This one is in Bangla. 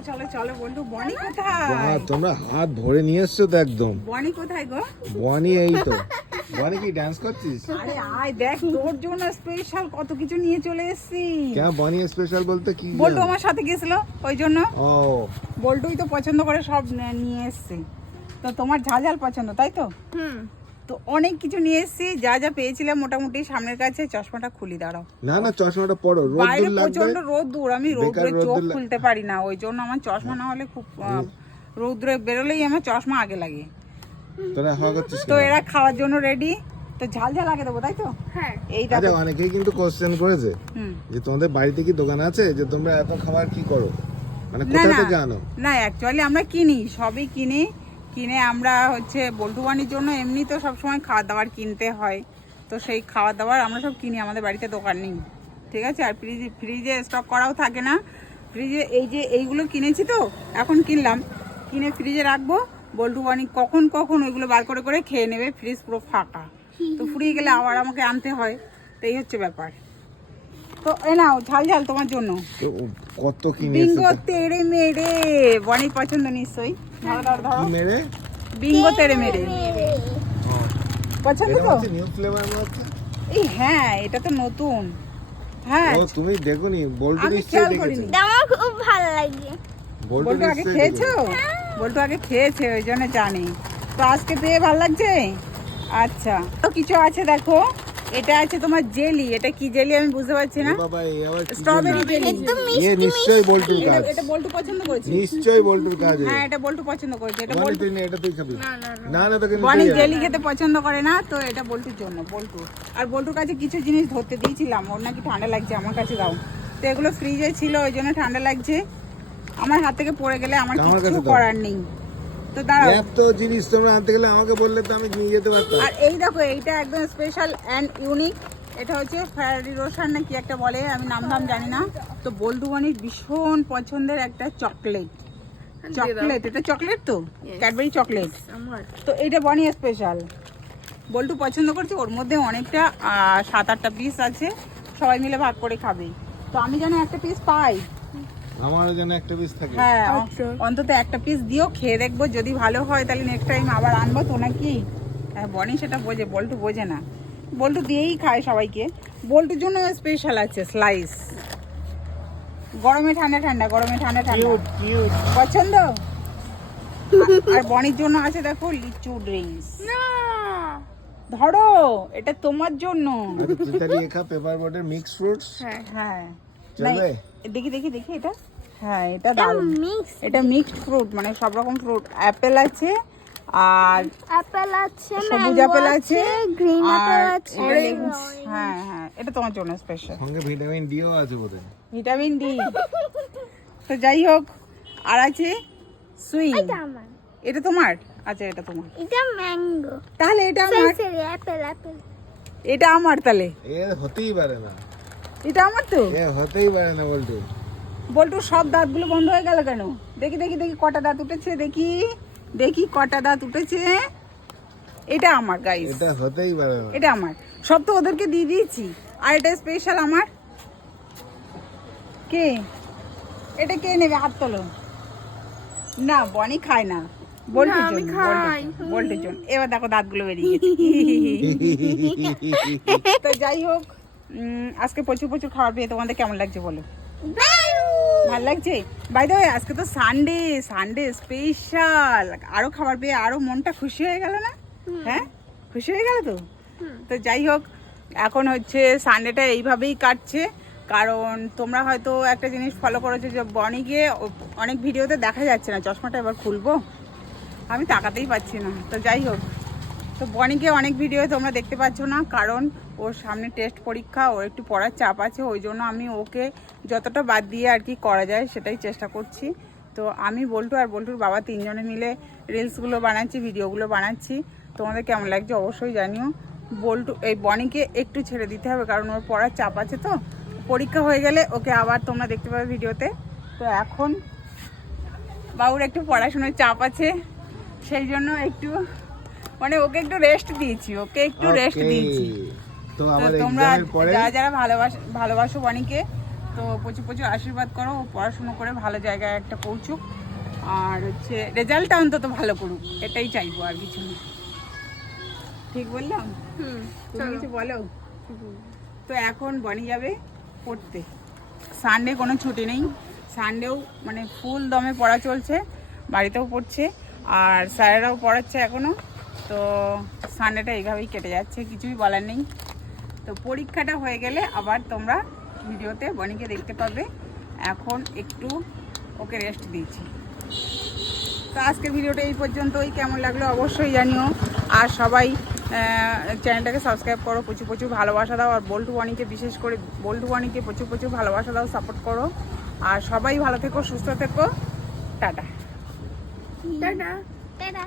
চলো চলো বন্ধু বনি কোথায়? বাহ, তোমরা হাত ভরে নিয়ে এসছো তো একদম। বনি কোথায় গো? বনি এই তো। বনি কি ডান্স করছিস? আরে আয় দেখ তোর জন্য স্পেশাল কত কিছু নিয়ে চলে এসেছি। কেন বনি স্পেশাল বলতে কি? বল্টু আমার সাথে গেছিল ওই জন্য। ও। বল্টুই তো পছন্দ করে সব নে- নিয়ে এসছে। তো তোমার ঝাল পছন্দ তাই তো? হুম। তো অনেক কিছু নিয়ে এসেছি যা যা পেয়েছিলাম মোটামুটি সামনের কাছে চশমাটা খুলি দাঁড়াও। না না চশমাটা পড়ো বাইরে রোদ প্রচণ্ড রোদ্দুর আমি বেকার রোদ্রে চোখ খুলতে পারি না ওই জন্য আমার চশমা না হলে খুব রোদ্রে বেরোলেই আমার চশমা আগে লাগে। তো এরা খাওয়ার জন্য রেডি তো ঝাল ঝাল আগে দেবো তাই তো? হ্যাঁ। এই আচ্ছা অনেকেই কিন্তু কোশ্চেন করেছে যে তোমাদের বাড়িতে কি দোকান আছে যে তোমরা এত খাবার কি করো? মানে না কোথা না। থেকে আনো? না অ্যাকচুয়ালি আমরা কিনি সবই কিনি। কিনে আমরা হচ্ছে বল্টুবানির জন্য এমনি তো সবসময় খাবার দাবার কিনতে হয়। তো সেই খাবার দাবার আমরা সব কিনি আমাদের বাড়িতে দোকান নেই। ঠিক আছে? আর ফ্রিজে ফ্রিজে স্টক করাও থাকে না। ফ্রিজে এই যে এইগুলো কিনেছি তো এখন কিনলাম। কিনে ফ্রিজে রাখব। বল্টুবানি কখন কখন ওইগুলো বার করে করে খেয়ে নেবে ফ্রিজ পুরো ফাঁকা। তো ফুরিয়ে গেলে আবার আমাকে আনতে হয়। তো এই হচ্ছে ব্যাপার। তো এ নাও ঝাল ঝাল তোমার জন্য। কত কিনে বিঙ্গো তেড়ে মেড়ে বনির পছন্দ নিশ্চয়ই। মেরে? বিঙ্গো তেড়ে মেরে। পছন্দ তো? নিউ ফ্লেভার হচ্ছে? এই হ্যাঁ এটা তো নতুন। হ্যাঁ। ও তুমি দেখোনি বল্টু নিশ্চয়ই খেয়াল আমার খুব ভালো লাগে বল্টু বল্টু আগে খেয়েছো। বল্টু আগে খেয়েছে ওই জন্য জানি। তো আজকে পেয়ে ভালো লাগছে? আচ্ছা। তো কিছু আছে দেখো। এটা আছে তোমার জেলি এটা কি জেলি আমি বুঝতে পারছি না? বাবা এই আবার স্ট্রবেরি জেলি? এ নিশ্চয়ই বল্টুর কাজ। এটা বল্টু পছন্দ করেছে। নিশ্চয়ই বল্টুর কাজ। হ্যাঁ এটা বল্টু পছন্দ করেছে। এটা বল্টু নে, এটা তুই খাবি। না না না। না তোকে বনি জেলি খেতে পছন্দ করে না তো এটা বল্টুর জন্য বল্টু। আর বল্টুর কাছে কিছু জিনিস ধরতে দিয়েছিলাম ওর নাকি ঠান্ডা লাগছে আমার কাছে দাও। তো এগুলো ফ্রিজে ছিল ওই জন্য ঠান্ডা লাগছে। আমার হাত থেকে পড়ে গেলে আমার আমার কিছু করার নেই। তো দাঁড়াও। এত জিনিস তোমরা আনতে গেলে আমাকে বললে তো আমি নিয়ে যেতে পারতাম। আর এই দেখো এইটা একদম স্পেশাল অ্যান্ড ইউনিক এটা হচ্ছে ফেরারি রোশন না কি একটা বলে আমি নাম ধাম জানি না। তো বল্টু বনির ভীষণ পছন্দের একটা চকলেট চকলেট এটা চকলেট তো? ক্যাডবেরি চকলেট তো এটা বনি স্পেশাল বল্টু পছন্দ করছে ওর মধ্যে অনেকটা সাত আটটা পিস আছে। সবাই মিলে ভাগ করে খাবে। তো আমি যেন একটা পিস পাই। আমারও যেন একটা পিস থাকে। হ্যাঁ আচ্ছা। অন্তত একটা পিস দিও খেয়ে দেখব যদি ভালো হয় তাহলে নেক্সট টাইম আবার আনব তো নাকি? হ্যাঁ বনি সেটা বোঝে বল্টু বোঝে না। বল্টু দিয়েই খায় সবাইকে। বল্টুর জন্য স্পেশাল আছে স্লাইস গরমে ঠান্ডা ঠান্ডা গরমে ঠান্ডা ঠান্ডা। পছন্দ? আর বনির জন্য আছে দেখো লিচু ড্রিঙ্কস না! ধরো এটা তোমার জন্য। পেপার বোর্ডের মিক্স ফ্রুটস হ্যাঁ। হ্যাঁ। চলবে? দেখি দেখি দেখি এটা। হ্যাঁ এটা দারুণ এটা মিক্সড ফ্রুট মানে সব রকম ফ্রুট অ্যাপেল আছে আর অ্যাপেল আছে সবুজ আছে গ্রিন আপেল আছে। হ্যাঁ হ্যাঁ এটা তোমার জন্য স্পেশাল সঙ্গে ভিটামিন ডিও আছে বোধহয়। ভিটামিন ডি তো যাই হোক আর আছে সুইং এটা তোমার? আচ্ছা এটা তোমার। এটা ম্যাঙ্গো তাহলে এটা আমার। সেরি অ্যাপেল অ্যাপেল এটা আমার তাহলে। এ হতেই পারে না। এটা আমার তো? হতেই পারে না বল্টু। বল্টু সব দাঁতগুলো বন্ধ হয়ে গেল কেন? দেখি দেখি দেখি কটা দাঁত উঠেছে দেখি। দেখি কটা দাঁত উঠেছে। এটা আমার গাইস এটা হতেই পারে না। এটা আমার। সব তো ওদেরকে দিয়ে দিয়েছি। আর এটা স্পেশাল আমার। কে? এটা কে নেবে? হাত তোলো। না বনি খায় না। এবার দেখো দাঁতগুলো বেরিয়ে গেছে। তো যাই হোক আজকে প্রচুর প্রচুর খাবার পেয়ে তোমাদের কেমন লাগছে বলো? ভালো লাগছে? বাই দ্য আজকে তো সানডে সানডে স্পেশাল আরও খাবার পেয়ে আরও মনটা খুশি হয়ে গেল না? হ্যাঁ? খুশি হয়ে গেল তো? তো যাই হোক এখন হচ্ছে সানডেটা এইভাবেই কাটছে। কারণ তোমরা হয়তো একটা জিনিস ফলো করেছ যে বনিকে ও- অনেক ভিডিওতে দেখা যাচ্ছে না। চশমাটা এবার খুলবো? আমি তাকাতেই পাচ্ছি না। তো যাই হোক তো বনিকে অনেক ভিডিও তোমরা দেখতে পাচ্ছ না, কারণ ওর সামনে টেস্ট পরীক্ষা ওর একটু পড়ার চাপ আছে, ওই জন্য আমি ওকে যতটা বাদ দিয়ে আর কি করা যায় সেটাই চেষ্টা করছি। তো আমি বল্টু আর বল্টুর বাবা তিনজনে মিলে রিলসগুলো বানাচ্ছি ভিডিওগুলো বানাচ্ছি। তোমাদের কেমন লাগছে অবশ্যই জানিও। বল্টু, এই বনিকে একটু ছেড়ে দিতে হবে, কারণ ওর পড়ার চাপ আছে তো। পরীক্ষা হয়ে গেলে ওকে আবার তোমরা দেখতে পাবে ভিডিওতে তো এখন বাবুর একটু পড়াশোনার চাপ আছে, সেই জন্য একটু মানে ওকে একটু রেস্ট দিয়েছি ওকে একটু রেস্ট দিয়েছি। তো তোমরা যারা যারা ভালোবাসো ভালোবাসো বনিকে তো প্রচুর প্রচুর আশীর্বাদ করো ও পড়াশুনো করে ভালো জায়গায় একটা পৌঁছুক। আর হচ্ছে রেজাল্টটা অন্তত ভালো করুক এটাই চাইব আর কিছু না। ঠিক বললাম? হুম তুমি কিছু বলো? তো এখন বনি যাবে পড়তে। সানডে কোনো ছুটি নেই। সানডেও মানে ফুল দমে পড়া চলছে বাড়িতেও পড়ছে আর স্যারেরাও পড়াচ্ছে এখনও তো সানডেটা এইভাবেই কেটে যাচ্ছে কিছুই বলার নেই। তো পরীক্ষাটা হয়ে গেলে আবার তোমরা ভিডিওতে বনিকে দেখতে পাবে। এখন একটু ওকে রেস্ট দিয়েছি। তো আজকের ভিডিওটা এই পর্যন্তই। কেমন লাগল অবশ্যই জানিও। আর সবাই চ্যানেলটাকে সাবস্ক্রাইব করো প্রচুর প্রচুর ভালোবাসা দাও। আর বল্টু ওয়ানিকে বিশেষ করে বল্টু ওয়ানিকে প্রচুর প্রচুর ভালোবাসা দাও সাপোর্ট করো। আর সবাই ভালো থেকো সুস্থ থেকো। টাটা। টাটা। টাটা।